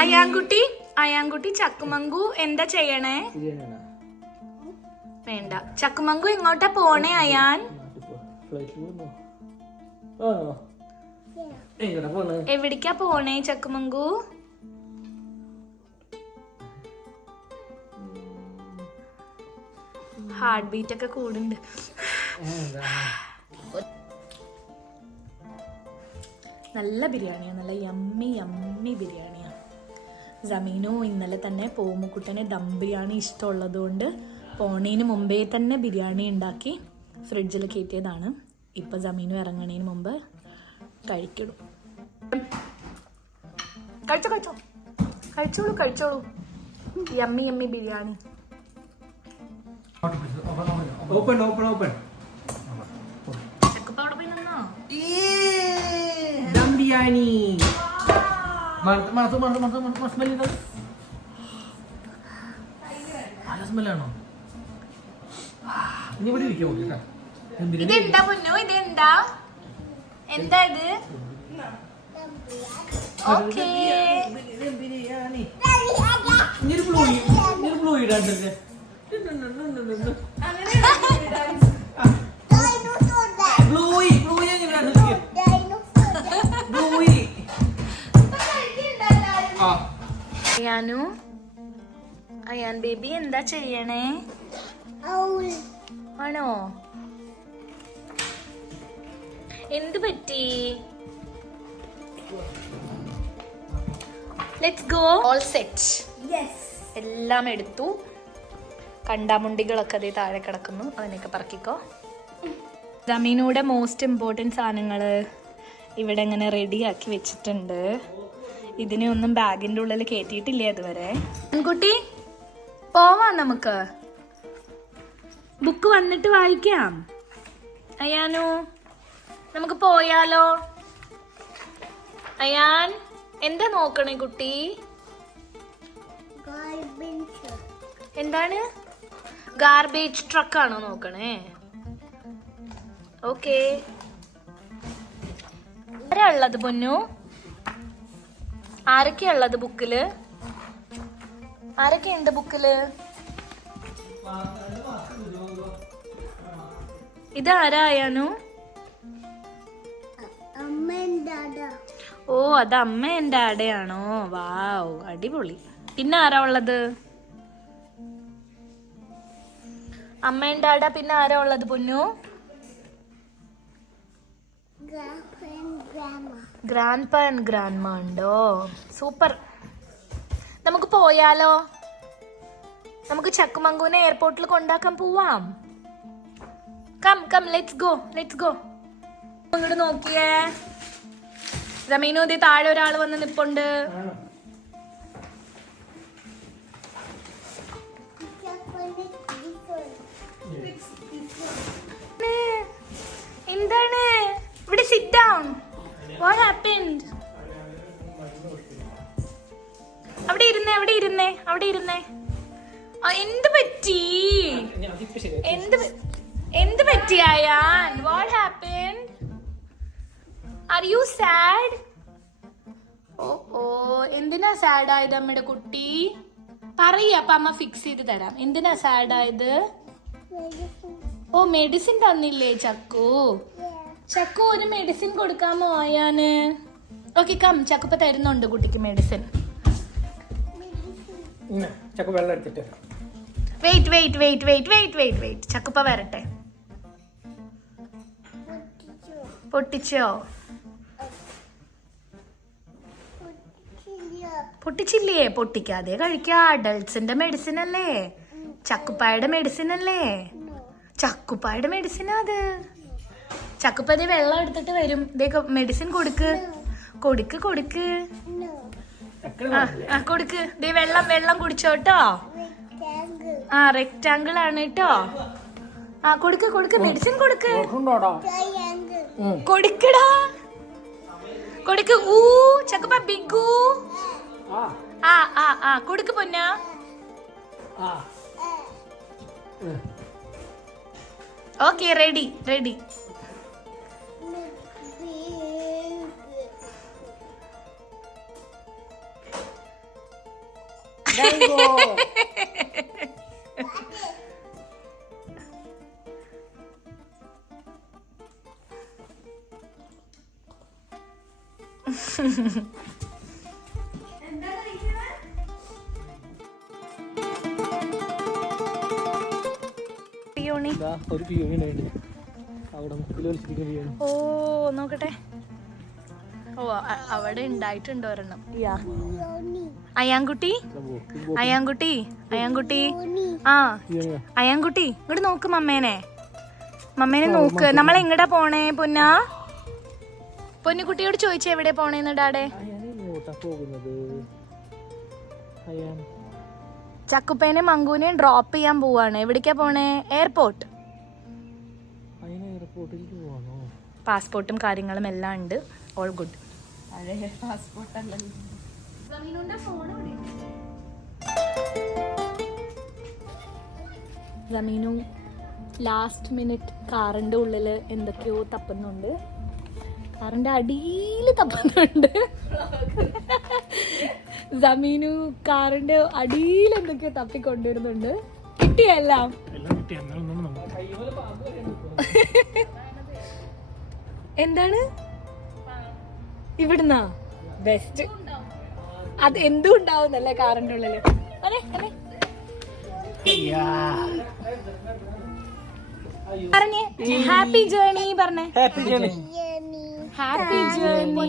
അയാൻകുട്ടി അയാൻകുട്ടി ചക്കുമങ്കു എന്താ ചെയ്യണേ? വേണ്ട. ചക്കുമങ്കു എങ്ങോട്ടാ പോണേ അയാൻ? എവിടേക്കാ പോണേ ചക്കുമങ്കു? ഹാർട്ട് ബീറ്റ് ഒക്കെ കൂടുണ്ട്. നല്ല ബിരിയാണിയാണ്, നല്ല യമ്മി യമ്മി ബിരിയാണിയാണ്. ജമീനു ഇന്നലെ തന്നെ പോമുക്കുട്ടനെ ദം ബിരിയാണി ഇഷ്ടമുള്ളത് കൊണ്ട് പോണേന് മുമ്പേ തന്നെ ബിരിയാണി ഉണ്ടാക്കി ഫ്രിഡ്ജിൽ കയറ്റിയതാണ്. ഇപ്പം ജമീനു ഇറങ്ങണേന് മുമ്പ് കഴിക്കണം. കഴിച്ചോ കഴിച്ചോ കഴിച്ചോളൂ കഴിച്ചോളൂ. Yummy yummy biryani. Open open open. Checkup അവിടെ പോയി നിന്നോ? ദം ബിരിയാണി. സ്മെല്ലാണോ? ഇനി ഇവിടെ ഇരിക്കും. ഇതെന്താ പൊന്നോ? ഇതെന്താ? എന്താ ഇത്? ഓക്കേ. ബിരിയാണി. ബ്ലൂ ഇടാണ്ടല്ലേ? അയാനു, അയാൻ ബേബി എന്താ ചെയ്യണേ? ആണോ? എന്ത് പറ്റി? Let's go. All set. എല്ലാം എടുത്തു. കണ്ടാമുണ്ടികളൊക്കെ അതേ താഴെ കിടക്കുന്നു, അതിനൊക്കെ പറക്കിക്കോ. ജമീനൂടെ മോസ്റ്റ് ഇമ്പോർട്ടൻറ്റ് സാധനങ്ങൾ ഇവിടെ ഇങ്ങനെ റെഡിയാക്കി വെച്ചിട്ടുണ്ട്. ഇതിനെ ഒന്നും ബാഗിൻ്റെ ഉള്ളിൽ കയറ്റിയിട്ടില്ല ഇതുവരെ. കുട്ടി പോവാം, നമുക്ക് ബുക്ക് വന്നിട്ട് വായിക്കാം. അയാനു നമുക്ക് പോയാലോ? അയാൻ എന്താ നോക്കണേ കുട്ടി? എന്താണ്? ഗാർബേജ് ട്രക്കാണോ നോക്കണേ? ഓക്കേ. ആരാ ഉള്ളത് പൊന്നു? ആരൊക്കെയാ ഉള്ളത് ബുക്കില്? ആരൊക്കെയുണ്ട് ബുക്കില്? ഇതാരായാനു? ഓ, അത് അമ്മ എൻ്റെ ആടയാണോ? വാവ്, അടിപൊളി. പിന്നെ ആരാ ഉള്ളത്? അമ്മേൻ്റെ ആട. പിന്നെ ആരാ ഉള്ളത് പൊന്നു? ഗ്രാൻഡ് പാ ആൻഡ് ഗ്രാൻഡ് മാ ഉണ്ടോ? സൂപ്പർ. നമുക്ക് പോയാലോ? നമുക്ക് ചക്കുമങ്കുവിനെ എയർപോർട്ടിൽ കൊണ്ടാക്കാൻ പോവാം. Come come, let's go let's go. ഇങ്ങോട്ട് നോക്കിയേ, ജമീനു ദേ താഴെ ഒരാൾ വന്ന് നിപ്പുണ്ട്. എന്താണ്? ഇവിടെ സിറ്റ് ഡൗൺ. What happened? അവിടെ ഇരുന്നേ, അവിടെ ഇരുന്നേ, അവിടെ ഇരുന്നേ. എന്ത് പറ്റി? എന്ത് പറ്റി Ayaan? What happened? Are you sad? ഓ ഓ, എന്തിനാ സാഡ് ആയത് അമ്മയുടെ കുട്ടി? പറയ, അപ്പൊ അമ്മ ഫിക്സ് ചെയ്ത് തരാം. എന്തിനാ സാഡ് ആയത്? ഓ, മെഡിസിൻ തന്നില്ലേ ചക്കു? ചക്കു ഒരു മെഡിസിൻ കൊടുക്കാമോ അയാന്? ഓക്കെ കം, ചക്കു ഇപ്പൊ തരുന്നുണ്ട് കുട്ടിക്ക് medicine. Wait wait wait wait wait wait wait. ചക്കുപ്പ വരട്ടെ. പൊട്ടിച്ചോ? പൊട്ടിച്ചില്ലേ? പൊട്ടിക്കാതെ കഴിക്കാ. അഡൾട്ട്സിന്റെ മെഡിസിൻ അല്ലേ, ചക്കുപ്പായുടെ മെഡിസിൻ അല്ലേ? ചക്കുപ്പായുടെ മെഡിസിനാ അത്. ചക്കുപ്പതി വെള്ളം എടുത്തിട്ട് വരും. ഇതേക്ക് മെഡിസിൻ കൊടുക്ക് കൊടുക്ക് കൊടുക്ക്. ആ കൊടുക്ക്. ദേ വെള്ളം വെള്ളം കുടിച്ചോട്ടോ. ആ റെക്ടാങ്കിൾ ആണ് കേട്ടോ. ആ കൊടുക്ക് കൊടുക്ക്, മെഡിസിൻ കൊടുക്ക്. കൊടുക്കടാ, കൊടുക്ക്. ഊ ചക്കുപ്പ ബിഗു. ആ ആ ആ കൊടുക്ക് പൊന്ന. Okay, ready ready. ഒരു പിയോണി ഉണ്ടായിട്ടുണ്ട് അവിടെ ഓ നോക്കട്ടെ. ഓ അവിടെ ഉണ്ടായിട്ടുണ്ട് ഒരെണ്ണം. അയാൻകുട്ടി അയാൻകുട്ടി അയാൻകുട്ടി ആ അയാൻകുട്ടി ഇങ്ങോട്ട് നോക്ക് മമ്മേനെ നോക്ക്. നമ്മളെങ്ങടാ പോണേ പൊന്നാ? പൊന്നുകുട്ടിയോട് ചോദിച്ചു എവിടെ പോണേന്ന് ഡാഡേ. ചക്കുപ്പേനെ മങ്കൂനെയും ഡ്രോപ്പ് ചെയ്യാൻ പോവാണ്. എവിടേക്കാ പോണേ? എയർപോർട്ട്. പാസ്പോർട്ടും കാര്യങ്ങളും എല്ലാം ഉണ്ട്. All good. സമീനു ലാസ്റ്റ് മിനിറ്റ് കാറിന്റെ ഉള്ളില് എന്തൊക്കെയോ തപ്പുന്നുണ്ട്. കാറിന്റെ അടിയില് തപ്പുന്നുണ്ട്. സമീനു കാറിന്റെ അടിയിൽ എന്തൊക്കെയോ തപ്പിക്കൊണ്ടിരുന്നുണ്ട്. കിട്ടിയെല്ലാം. എന്താണ് ഇവിടുന്നാ ബെസ്റ്റ്? അത് എന്തും ഉണ്ടാവുന്നല്ലേ കാറിന്റെ ഉള്ളില്. പറഞ്ഞേ ഹാപ്പി ജേർണി. പറഞ്ഞേ happy journey. Happy journey.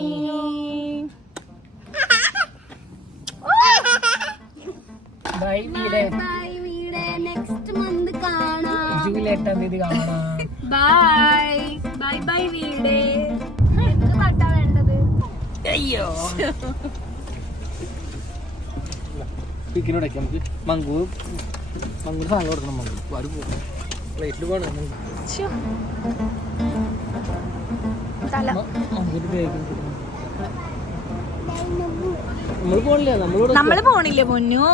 Bye വീടേ. നെക്സ്റ്റ് മന്ത് കാണാം. ജൂലൈ 8 കാണാം. ബൈ ബൈ ബൈ വീടേ. എന്ത് പാട്ടാ വേണ്ടത്? അയ്യോ പിക്കിനോടൊക്കെ നമുക്ക് മങ്കൂർ സാധനം കൊടുക്കണം. മങ്കൂർ അത് പോകും പ്ലേറ്റിൽ പോകണം. നമ്മള് പോണില്ലേ പൊന്നു?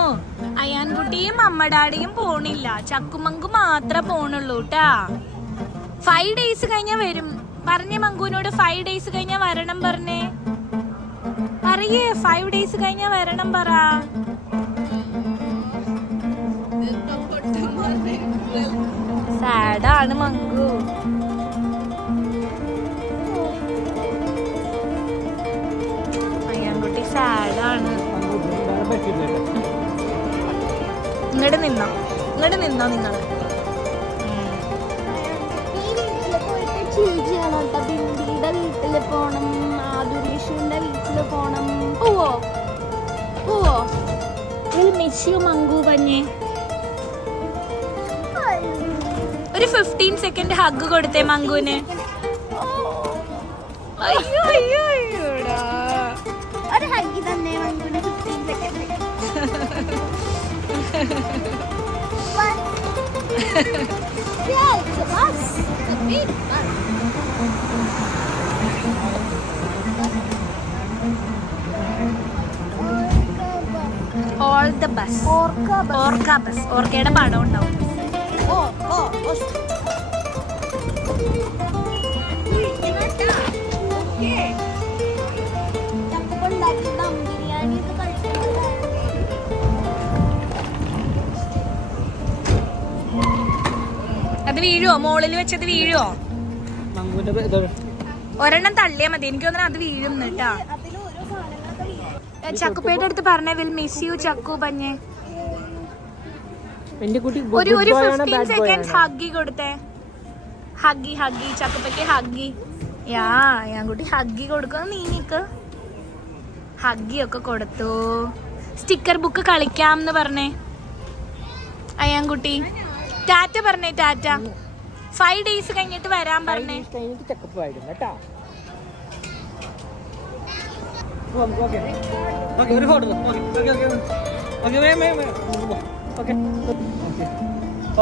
അയാൻകുട്ടിയും അമ്മടാടിയും പോണില്ല. ചക്കുമങ്കു മാത്രമേ പോണുള്ളൂ ട്ടാ. 5 days കഴിഞ്ഞാ വരും. പറഞ്ഞേ മങ്കുവിനോട് 5 days കഴിഞ്ഞാ വരണം പറഞ്ഞേ. പറയേ 5 days കഴിഞ്ഞാ വരണം പറ. സാഡാണ് മങ്കു. അയ്യാൻകുട്ടി സാഡാണ്. ഇങ്ങോട്ട് നിന്നോ നിങ്ങള്. ബിന്ദിയുടെ വീട്ടില് പോണം. ആദുരീഷുവിന്റെ വീട്ടില് പോണം. പോവോ? മിസ് യു മങ്കു പറഞ്ഞേ. ഒരു 15 second ഹഗ് കൊടുത്തേ മങ്കുവിന്. അയ്യോ അയ്യോ അയ്യോടാ. ഒരു ഹഗ് തന്നെ മങ്കുവിന് 15 second. All the bus. Orca bus. ഓർക്കയുടെ പടം ഉണ്ടാവും. അത് വീഴുവോ? മോളിൽ വെച്ചത് വീഴുവോ? ഒരെണ്ണം തള്ളിയാ മതി. എനിക്ക് തോന്നുന്നു അത് വീഴും കേട്ടാ. ചക്കുപ്പേന്റെ അടുത്ത് പറഞ്ഞേ വിൽ മിസ് യു ചക്കു പഞ്ഞേ. ഒരു 15 seconds ഹഗ്ഗി കൊടുത്തേ. ഹഗ്ഗി ചക്കുപ്പയ്ക്ക് ഹഗ്ഗി. ഞാൻ കുട്ടി ഹഗ്ഗി കൊടുക്കുന്നു. നീ നിക്ക്. ഹഗ്ഗി ഒക്കെ കൊടുത്തു. സ്റ്റിക്കർ ബുക്ക് കളിക്കാം എന്ന് പറഞ്ഞേ. അയ്യാൻകുട്ടി ടാറ്റ പറഞ്ഞേ. ടാറ്റ. 5 days കഴിഞ്ഞിട്ട് വരാൻ പറഞ്ഞേ.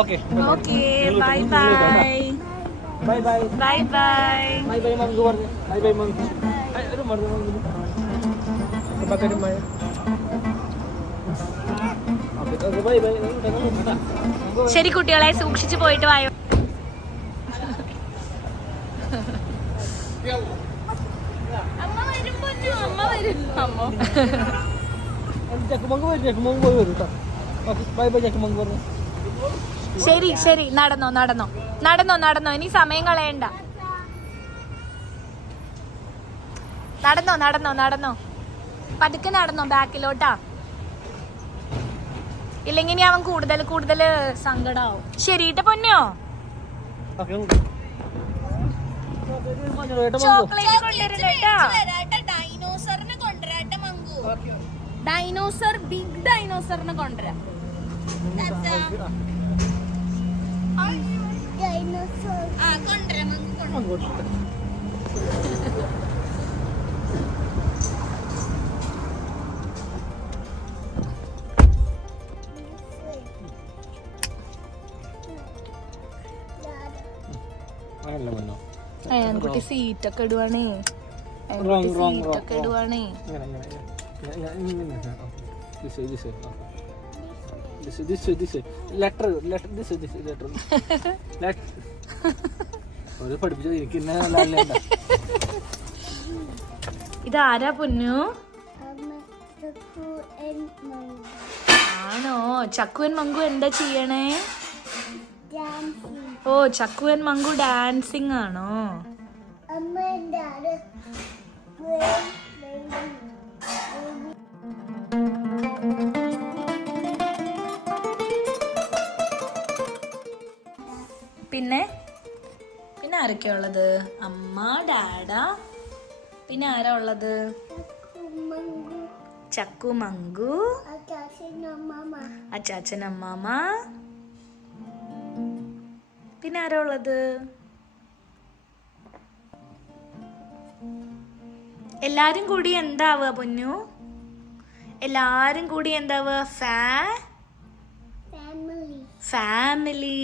Okay bye bye. Bye bye bye bye. Bye bye Manku പറഞ്ഞു. Bye bye Manku. ഒരു മറന്നു മങ്കു. പക്കറ്റ് മഴ. Okay bye bye. ശരി കുട്ടികളെ സൂക്ഷിച്ചു പോയിട്ട് വായോ. അമ്മ വരും പൊന്നു. അമ്മ വരും. അമ്മ ചക്കുമങ്ക് പോയി വരും കേട്ടോ. ബൈ ബൈ ചക്കുമങ്ക് പറഞ്ഞു. ശരി ശരി, നടന്നോ നടന്നോ നടന്നോ നടന്നോ, ഇനി സമയം കളയണ്ട. നടന്നോ നടന്നോ നടന്നോ, പതുക്കെ നടന്നോ ബാക്കിലോട്ടാ, ഇല്ലെങ്കിൽ ഇനി അവൻ കൂടുതൽ കൂടുതൽ സങ്കടാവും. ശരിട്ട പൊന്നോ, ചോക്ലേറ്റ് കൊണ്ടുവരണ്ടേട്ടാ. ഡൈനോസറിനെ കൊണ്ടുവരാട്ട മങ്കു. ഡൈനോസർ, ബിഗ് ഡൈനോസറിനെ കൊണ്ടുവരാം. ആ കൊണ്ടുവരാം മങ്കു, കൊണ്ടുവരാം. അയാൻകുട്ടി സീറ്റൊക്കെ ഇടുവാണേ, സീറ്റൊക്കെ ഇടുവാണേ. ഇതാരാ പൊന്നു? ആണോ? ചക്കുവൻ മങ്കു എന്താ ചെയ്യണേ? ഓ, ചക്കുവൻ മങ്കു ഡാൻസിങ് ആണോ? പിന്നെ പിന്നെ ആരൊക്കെയാ ഉള്ളത്? അമ്മ, ഡാഡാ, പിന്നെ ആരാ ഉള്ളത്? ചക്കു മങ്കു, അച്ചാച്ചൻ, അമ്മാമ, പിന്നെ ആരാ ഉള്ളത്? എല്ലാരും കൂടി എന്താവുക പൊന്നു? എല്ലാരും കൂടി എന്താവുക? ഫാമിലി.